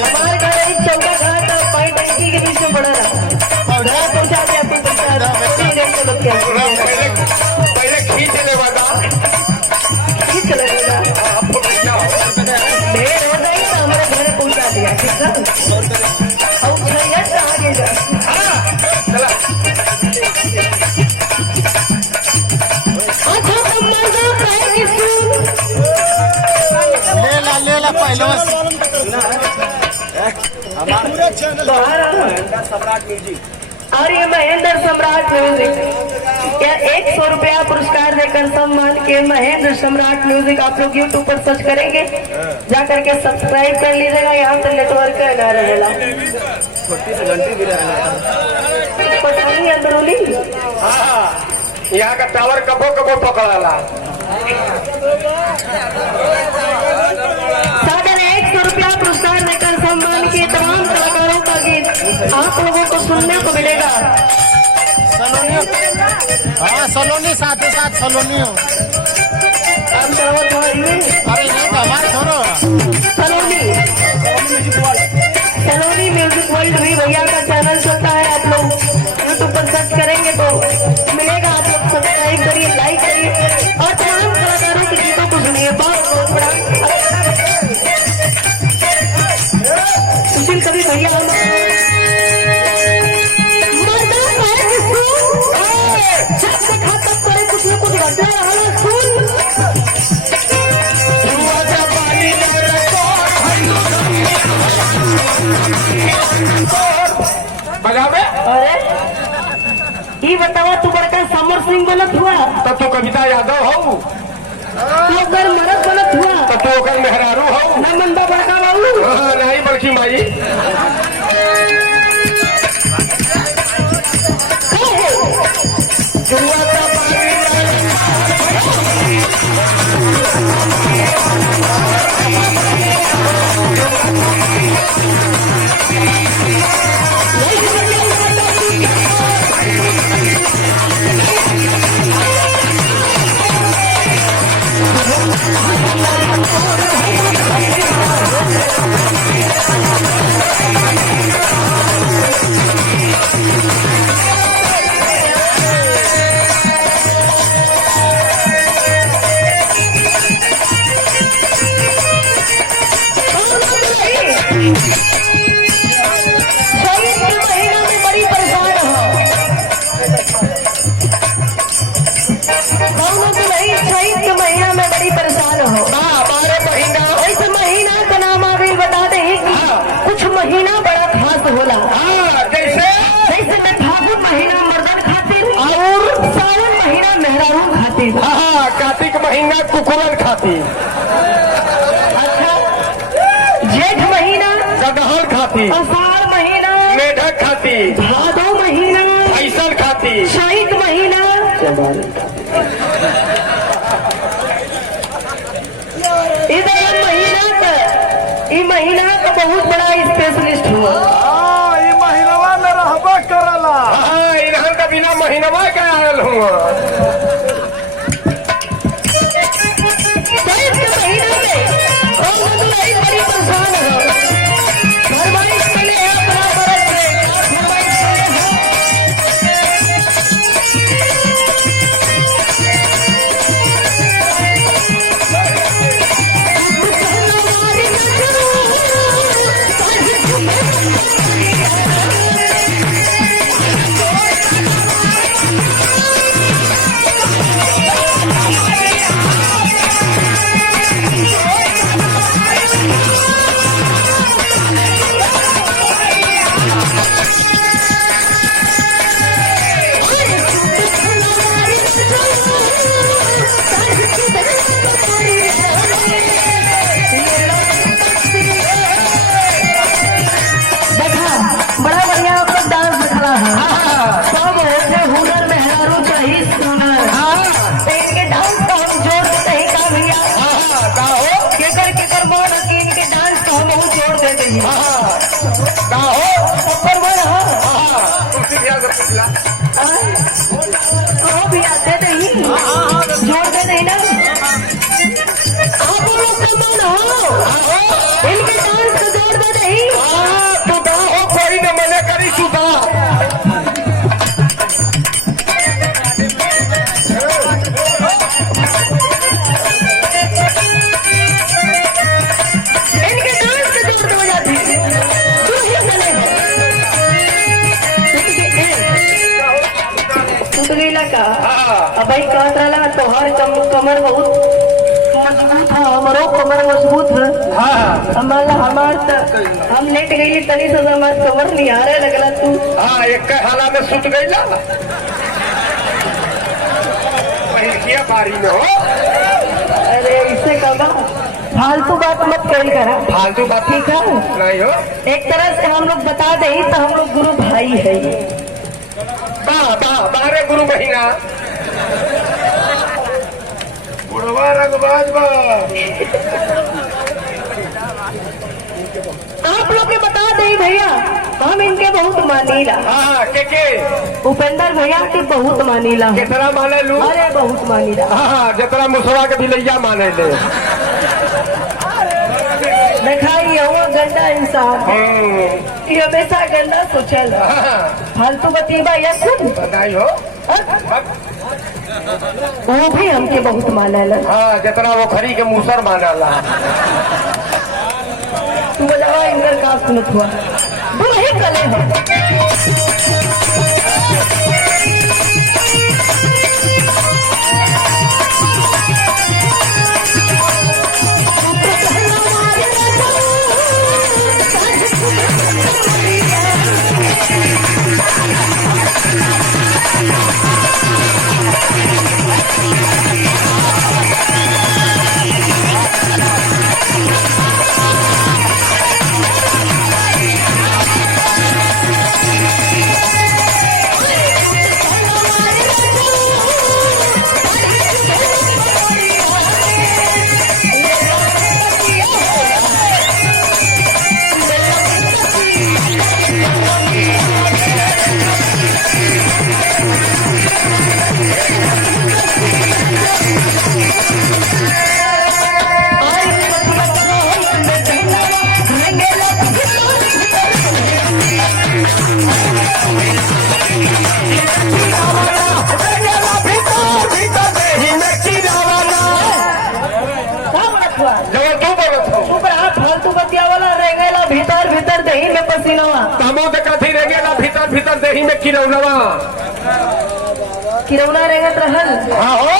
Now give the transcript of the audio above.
हमारे घर एक चौका घाट और पानी टंकी के बीच में पड़ा रहा पहुंचा दिया आपको पहले खींच ले बता खींच लगेगा ढेर हो गई तो हमारे घर पहुंचा दिया ठीक है और भैया से आगे जा चला अच्छा तो मजा खाएगी सुन ले ला पहले सम्राट म्यूजिक और ये महेंद्र सम्राट म्यूजिक या 100 रुपया पुरस्कार देकर सम्मान के महेंद्र सम्राट म्यूजिक आप लोग यूट्यूब पर सर्च करेंगे जाकर के सब्सक्राइब कर लीजिएगा। यहाँ पे नेटवर्क का ना रहेगा छोटी सी घंटी भी रहेगा पठानी अंदरूनी यहाँ का टावर कबो कबो पकड़ाला साधन 100 रुपया पुरस्कार देकर सम्मान के तमाम कलाकारों का गीत आप लोगों को सुनने को मिलेगा। सलोनी हाँ सलोनी साथ ही साथ सलोनी हो अरे नहीं तो हमारे छोड़ो सलोनी म्यूजिक वर्ल्ड भी भैया का चैनल चलता है। आप लोग यूट्यूब पर सर्च करेंगे तो मिलेगा। आप लोग सब्सक्राइब करिए लाइक करिए और तमाम कलाकारों के गीतों को सुनिए। बहुत बड़ा सुशील कभी भैया कुछ न कुछ बचा रहा सुन बजावे अरे ये बतावा तू बड़का समर सिंह बनत हुआ तो तू कविता यादव हो तू ओकर मरद बनत हुआ तो तू ओकर मेहरारू हो ना मंदा बड़का बाबू नहीं बल्कि माई महीना बड़ा खास होला जैसे जैसे में फागुन महीना मर्दन खातिर और सावन महीना मेहरारू खातिर कार्तिक महीना कुकुरन खाती अच्छा जेठ महीना गदहर खाती आषाढ़ महीना मेढक खाती भादो महीना ऐसन खाती चैत महीना ये महीना का बहुत बड़ा स्पेशलिस्ट हुआ ये महीनवा में रहबा करला इधर का बिना महीनवा के आयल हूँ चैत के महीना में बड़ी परेशान हो फरमाइश मिले है अपना बरस में फरमाइश भी आते नहीं जोड़ दे नहीं ना आप लोग का मन हो इनके डांस को जोड़ दे नहीं भाई कहत रहा तोहर कमर बहुत मजबूत है, हमारो कमर मजबूत है। हाँ हमार हम लेट गई तनी से हमार कमर निहारे लगला तू। हाँ एक हाला में सुत गई ना पहिलकिया बारी में हो। अरे इससे कबा फालतू बात मत कही करा, फालतू बात ठीक है। नहीं हो। एक तरह से हम लोग बता दें तो हम लोग गुरु भाई है। बारे गुरु महीना बुढ़वा रंगबाज बा। आप लोग के बता दें भैया, हम इनके बहुत मानीला। हाँ के उपेंद्र भैया के बहुत मानीला। कितना माने लू? अरे बहुत मानीला। हाँ जितना मुसवा के बिलैया माने ले। दिखाई वो गंदा इंसान ये हमेशा गंदा सोचल। फालतू बतीबा या सुन बताई हो। वो भी हमके बहुत मानल। हाँ जितना वो खरी के मूसर मानला। तू बजावा इंगर का सुनत हुआ तू नहीं कले हो। भीतर भीतर दही में पसीनावा तमो के कथी रह गया भीतर भीतर दही में किरौनवा किरौना रेगत रहल। हाँ हो